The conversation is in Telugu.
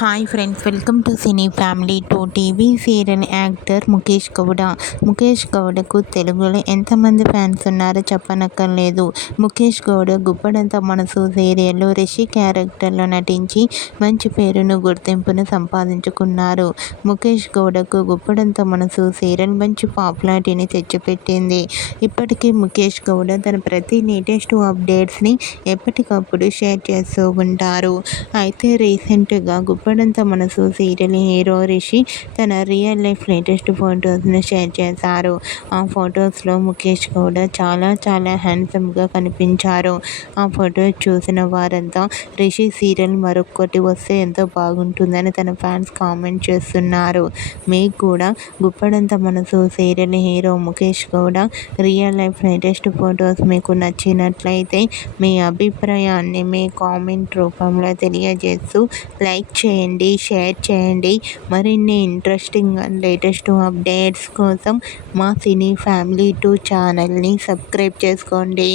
Hi friends, welcome to cine family two. TV serial actor Mukesh Gowda. Mukesh గౌడకు తెలుగులో ఎంతమంది ఫ్యాన్స్ ఉన్నారో చెప్పనక్కర్లేదు. ముఖేష్ గౌడ గుప్పడంత మనసు సీరియల్లో రిషి క్యారెక్టర్లో నటించి మంచి పేరును, గుర్తింపును సంపాదించుకున్నారు. ముఖేష్ గౌడకు గుప్పడంత మనసు సీరియల్ మంచి పాపులారిటీని తెచ్చిపెట్టింది. ఇప్పటికీ ముఖేష్ గౌడ తన ప్రతి లేటెస్ట్ అప్డేట్స్ని ఎప్పటికప్పుడు షేర్ చేస్తూ ఉంటారు. అయితే రీసెంట్గా గుప్పడంత మనసు సీరియల్ హీరో రిషి తన రియల్ లైఫ్ లేటెస్ట్ ఫొటోస్ను షేర్ చేశారు. ఆ ఫొటోస్లో ముఖేష్ గౌడ చాలా హ్యాండ్సమ్గా కనిపించారు. ఆ ఫొటోస్ చూసిన వారంతా రిషి సీరియల్ మరొకటి వస్తే ఎంతో బాగుంటుందని తన ఫ్యాన్స్ కామెంట్ చేస్తున్నారు. మీకు కూడా గుప్పడంత మనసు serial hero Mukesh Gowda real life latest photos మీకు నచ్చినట్లయితే మీ అభిప్రాయాన్ని మీ కామెంట్ రూపంలో తెలియజేస్తూ లైక్ చేయండి, షేర్ చేయండి. మరిన్ని ఇంట్రెస్టింగ్ అండ్ లేటెస్ట్ అప్డేట్స్ కోసం మా సినీ ఫ్యామిలీ 2 ఛానల్ని సబ్స్క్రైబ్ చేసుకోండి.